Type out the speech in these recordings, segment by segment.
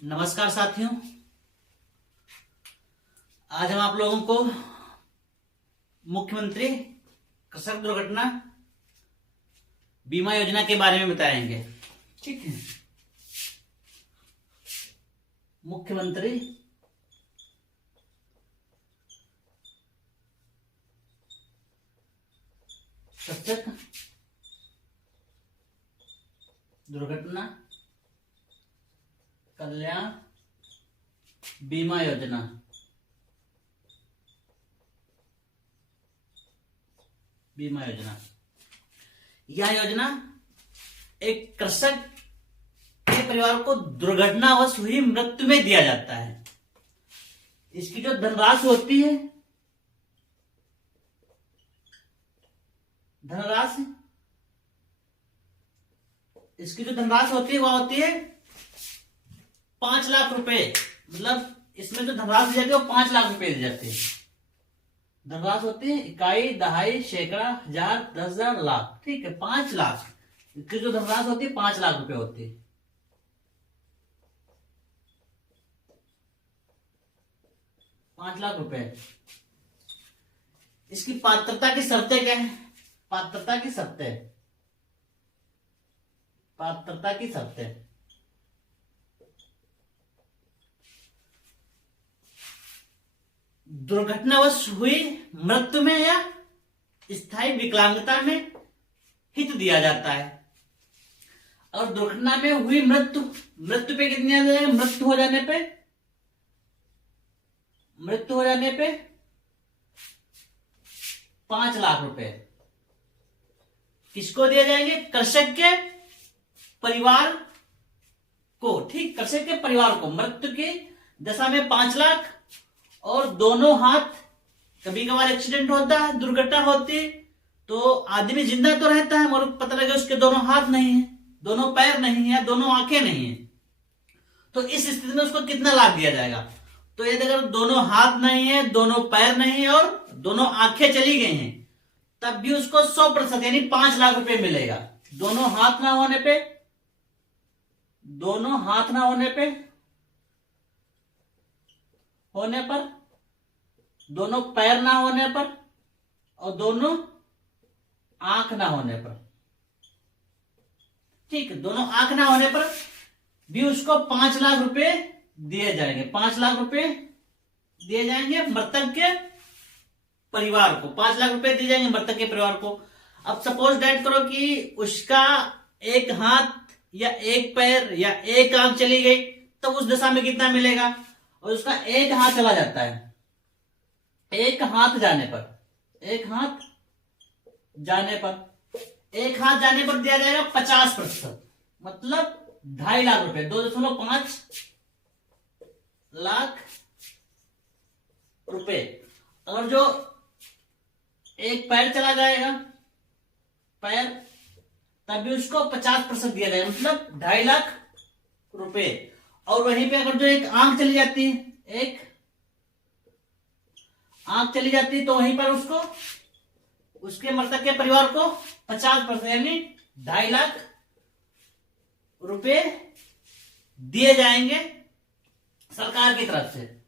नमस्कार साथियों। आज हम आप लोगों को मुख्यमंत्री कृषक दुर्घटना बीमा योजना के बारे में बताएंगे। ठीक है। मुख्यमंत्री कृषक दुर्घटना कल्याण बीमा योजना। यह योजना एक कृषक के परिवार को दुर्घटनावश हुई मृत्यु में दिया जाता है। इसकी जो धनराशि होती है, इसकी जो धनराशि होती है वह होती है 5 लाख रुपए। मतलब इसमें जो धनराशि दी जाती है वो 5 लाख रुपए दी जाती है। धनराशि होती है इकाई, दहाई, सैकड़ा, हजार, 10,000, लाख। ठीक है, 5 लाख की जो धनराशि होती है 5 लाख रुपए होती है। पांच लाख रुपए। इसकी पात्रता की शर्तें क्या है? पात्रता की शर्तें दुर्घटनावश हुई मृत्यु में या स्थायी विकलांगता में हित दिया जाता है। और दुर्घटना में हुई मृत्यु पे कितनी आ जाएगा? मृत्यु हो जाने पे 5 लाख रुपए किसको दिए जाएंगे? कृषक के परिवार को। ठीक, कृषक के परिवार को। मृत्यु की दशा में 5 लाख और दोनों हाथ, कभी कभार एक्सीडेंट होता है, दुर्घटना होती है तो आदमी जिंदा तो रहता है मगर पता लगे उसके दोनों हाथ नहीं है, दोनों पैर नहीं है, दोनों आंखें नहीं है, तो इस स्थिति में उसको कितना लाभ दिया जाएगा? तो यदि अगर दोनों हाथ नहीं है, दोनों पैर नहीं है और दोनों आंखें चली गई हैं, तब भी उसको 100% यानी 5 लाख रुपए मिलेगा। दोनों हाथ ना होने पे, दोनों पैर ना होने पर और दोनों आंख ना होने पर। ठीक है, दोनों आंख ना होने पर भी उसको 5 लाख रुपए दिए जाएंगे। 5 लाख रुपए दिए जाएंगे मृतक के परिवार को। 5 लाख रुपए दिए जाएंगे मृतक के परिवार को। अब सपोज दैट करो कि उसका एक हाथ या एक पैर या एक आंख चली गई, तब उस दशा में कितना मिलेगा? और उसका एक हाथ चला जाता है, एक हाथ जाने पर दिया जाएगा 50%, मतलब 2.5 लाख रुपए, 2.5 लाख रुपए। और जो एक पैर चला जाएगा, तब भी उसको 50% दिया जाएगा, मतलब 2.5 लाख रुपए। और वहीं पे अगर जो एक आंख चली जाती है, तो वहीं पर उसको, उसके मृतक के परिवार को 50% यानी 2.5 लाख रुपए दिए जाएंगे सरकार की तरफ से।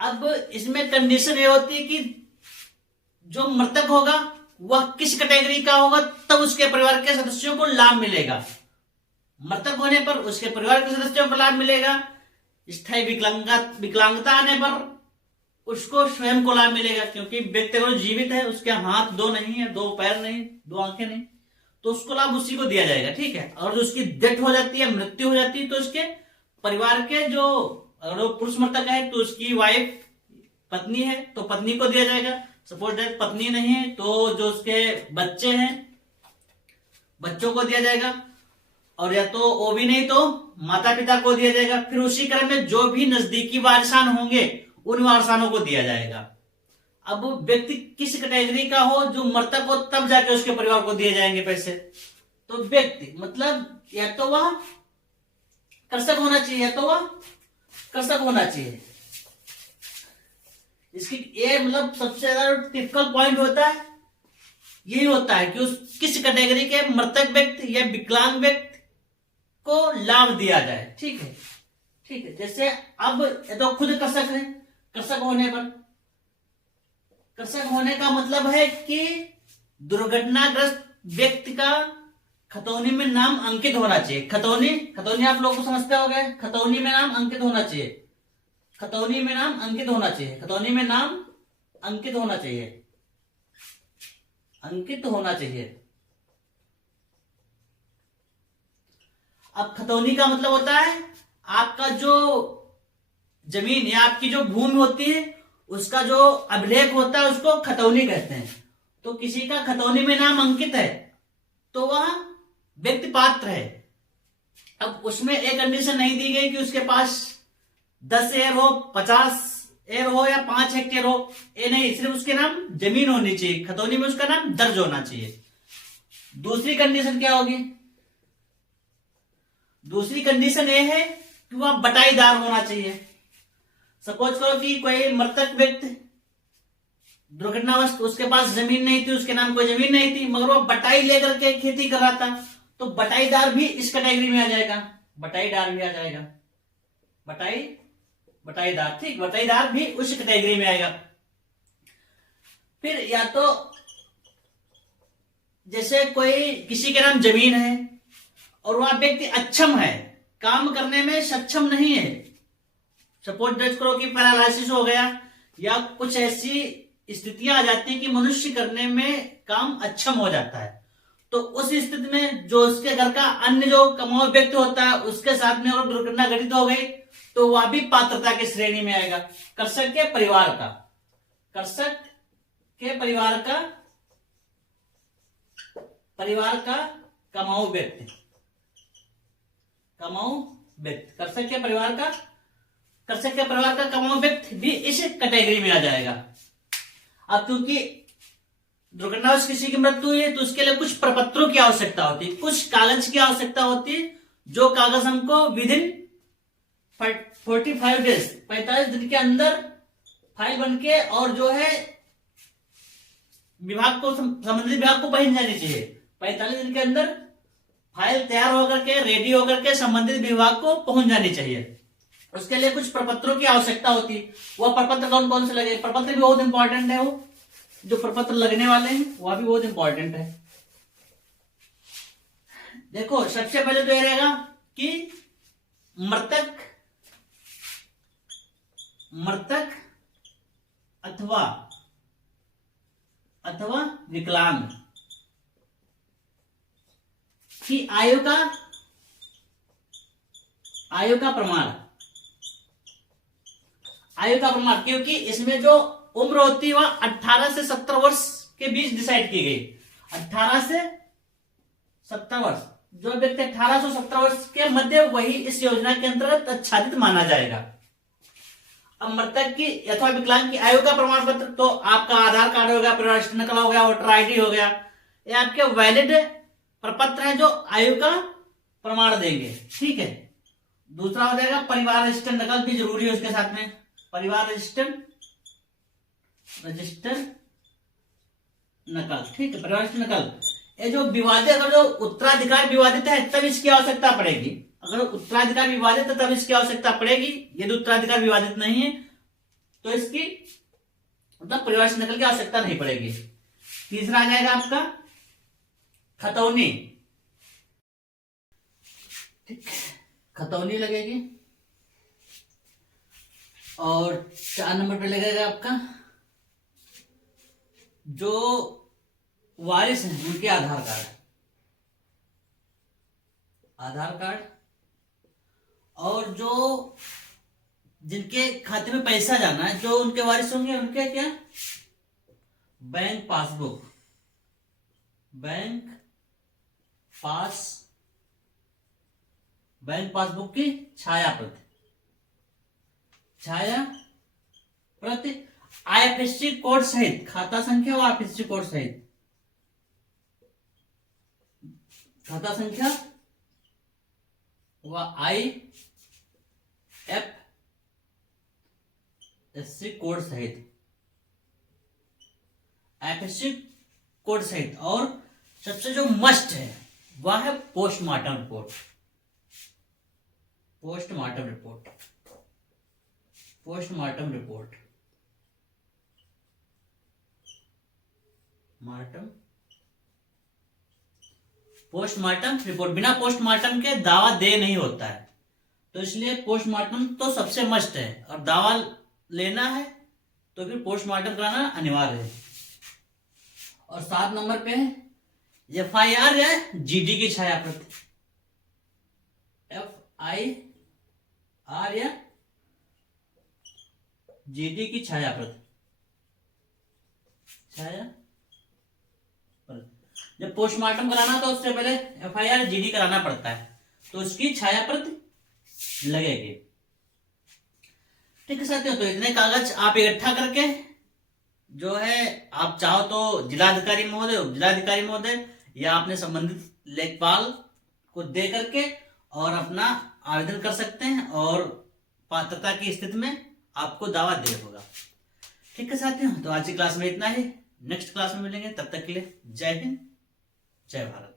अब इसमें कंडीशन ये होती है कि जो मृतक होगा वह किस कैटेगरी का होगा, तब उसके परिवार के सदस्यों को लाभ मिलेगा। मृतक होने पर उसके परिवार के सदस्यों को लाभ मिलेगा, स्थायी विकलांगता आने पर उसको स्वयं को लाभ मिलेगा, क्योंकि व्यक्ति अगर जीवित है, उसके हाथ 2 नहीं है, 2 पैर नहीं, 2 आंखें नहीं, तो उसको लाभ उसी को दिया जाएगा। ठीक है। और जो उसकी डेथ हो जाती है, मृत्यु हो जाती है, तो उसके परिवार के जो, अगर वो पुरुष मृतक है तो उसकी वाइफ, पत्नी है तो पत्नी को दिया जाएगा। सपोज दैट पत्नी नहीं है तो जो उसके बच्चे हैं, बच्चों को दिया जाएगा। और या तो वो भी नहीं तो माता पिता को दिया जाएगा। फिर उसी क्रम में जो भी नजदीकी वारिसान होंगे उन वारसानों को दिया जाएगा। अब व्यक्ति किस कैटेगरी का हो, जो मृतक हो, तब जाके उसके परिवार को दिए जाएंगे पैसे। तो व्यक्ति मतलब या तो वह कृषक होना चाहिए, इसकी ये मतलब सबसे ज्यादा टिपिकल पॉइंट होता है, यही होता है कि उस किस कैटेगरी के मृतक व्यक्ति या विकलांग व्यक्ति को लाभ दिया जाए। ठीक है, ठीक है। जैसे अब ये तो खुद कृषक है, कृषक होने का मतलब है कि दुर्घटनाग्रस्त व्यक्ति का खतौनी में नाम अंकित होना चाहिए। खतौनी आप लोग को समझते हो गए, खतौनी में नाम अंकित होना चाहिए। खतौनी में नाम अंकित होना चाहिए। खतौनी में नाम अंकित होना चाहिए। अंकित होना चाहिए। अब खतौनी का मतलब होता है आपका जो जमीन या आपकी जो भूमि होती है उसका जो अभिलेख होता है उसको खतौनी कहते हैं। तो किसी का खतौनी में नाम अंकित है तो वह व्यक्ति पात्र है। अब उसमें एक कंडीशन नहीं दी गई कि उसके पास 10 एकड़ हो, 50 एकड़ हो या 5 हेक्टेयर हो, ये नहीं, सिर्फ उसके नाम जमीन होनी चाहिए, खतौनी में उसका नाम दर्ज होना चाहिए। दूसरी कंडीशन क्या होगी? दूसरी कंडीशन ये है कि वह बटाईदार होना चाहिए। सपोज करो कि कोई मृतक व्यक्ति दुर्घटनावश उसके पास जमीन नहीं थी, उसके नाम कोई जमीन नहीं थी, मगर वो बटाई लेकर के खेती कर रहा था, तो बटाईदार भी इस कैटेगरी में आ जाएगा। बटाईदार भी आ जाएगा। बटाईदार, ठीक, बटाईदार भी उस कैटेगरी में आएगा। फिर या तो जैसे कोई किसी के नाम जमीन है और वह व्यक्ति अक्षम है, काम करने में सक्षम नहीं है। सपोज करो कि पैरालिसिस हो गया या कुछ ऐसी स्थितियां आ जाती है कि मनुष्य करने में काम अक्षम हो जाता है, तो उस स्थिति में जो उसके घर का अन्य जो कमाऊ व्यक्ति होता है उसके साथ में अगर दुर्घटना घटित हो गई तो वह भी पात्रता की श्रेणी में आएगा। कृषक के परिवार का कमाऊ व्यक्ति, कृषक के परिवार का कमाऊ व्यक्ति भी इस कैटेगरी में आ जाएगा। अब क्योंकि दुर्घटनावश किसी की मृत्यु हुई है तो उसके लिए कुछ प्रपत्रों की आवश्यकता होती है, कुछ कागज की आवश्यकता होती है, जो कागज हमको विदिन 45 डेज 45 दिन के अंदर फाइल बनके और जो है विभाग को, संबंधित विभाग को पहुंच जानी चाहिए। 45 दिन के अंदर फाइल तैयार होकर के, रेडी होकर के संबंधित विभाग को पहुंच जानी चाहिए। उसके लिए कुछ प्रपत्रों की आवश्यकता होती है। वह प्रपत्र कौन कौन से लगे? प्रपत्र भी बहुत इंपॉर्टेंट है, वो जो प्रपत्र लगने वाले हैं वह भी बहुत इंपॉर्टेंट है। देखो सबसे पहले तो यह रहेगा कि मृतक अथवा विकलांग की आयु का प्रमाण, क्योंकि इसमें जो उम्र होती है वह 18 से 70 वर्ष के बीच डिसाइड की गई। 18 से 70 वर्ष, जो व्यक्ति 18 से 70 वर्ष के मध्य वही इस योजना के अंतर्गत आच्छादित माना जाएगा। अब मृतक की अथवा विकलांग की आयु का प्रमाण पत्र तो आपका आधार कार्ड हो गया, परिवार नकल हो गया, वोटर आईडी हो गया, ये आपके वैलिड प्रपत्र है जो आयु का प्रमाण देंगे। ठीक है। दूसरा हो जाएगा परिवार रजिस्टर नकल भी जरूरी है उसके साथ में। परिवार रजिस्टर नकल, ठीक है, परिवार रजिस्टर नकल। ये जो विवादित, अगर जो उत्तराधिकार विवादित है तब इसकी आवश्यकता पड़ेगी। अगर उत्तराधिकार विवादित है तब इसकी आवश्यकता पड़ेगी। यदि उत्तराधिकार विवादित नहीं है तो इसकी मतलब परिवार रजिस्टर नकल की आवश्यकता नहीं पड़ेगी। तीसरा आ जाएगा आपका खतौनी, ठीक, खतौनी लगेगी। और 4 नंबर पे लगेगा आपका जो वारिस हैं उनके आधार कार्ड, और जो जिनके खाते में पैसा जाना है, जो उनके वारिस होंगे उनके क्या, बैंक पासबुक की छाया प्रति आईएफएससी कोड सहित, खाता संख्या और आईएफएससी कोड सहित, खाता संख्या व आईएफएससी कोड सहित, और सबसे जो मस्ट है वह है postmortem postmortem report, postmortem report, postmortem report बिना पोस्टमार्टम के दावा दे नहीं होता है, तो इसलिए पोस्टमार्टम तो सबसे मस्ट है, और दावा लेना है तो फिर पोस्टमार्टम कराना अनिवार्य है। और 7 नंबर पे है FIR या GD की छाया प्रति, FIR या GD की छाया प्रति, जब पोस्टमार्टम कराना तो उससे पहले FIR GD कराना पड़ता है, तो उसकी छाया प्रति लगेगी। ठीक है साथियों, तो इतने कागज आप इकट्ठा करके जो है आप चाहो तो जिलाधिकारी महोदय, उप जिलाधिकारी महोदय या अपने संबंधित लेखपाल को दे करके और अपना आवेदन कर सकते हैं, और पात्रता की स्थिति में आपको दावा दे होगा। ठीक है साथियों, तो आज की क्लास में इतना ही, नेक्स्ट क्लास में मिलेंगे, तब तक के लिए जय हिंद, जय भारत।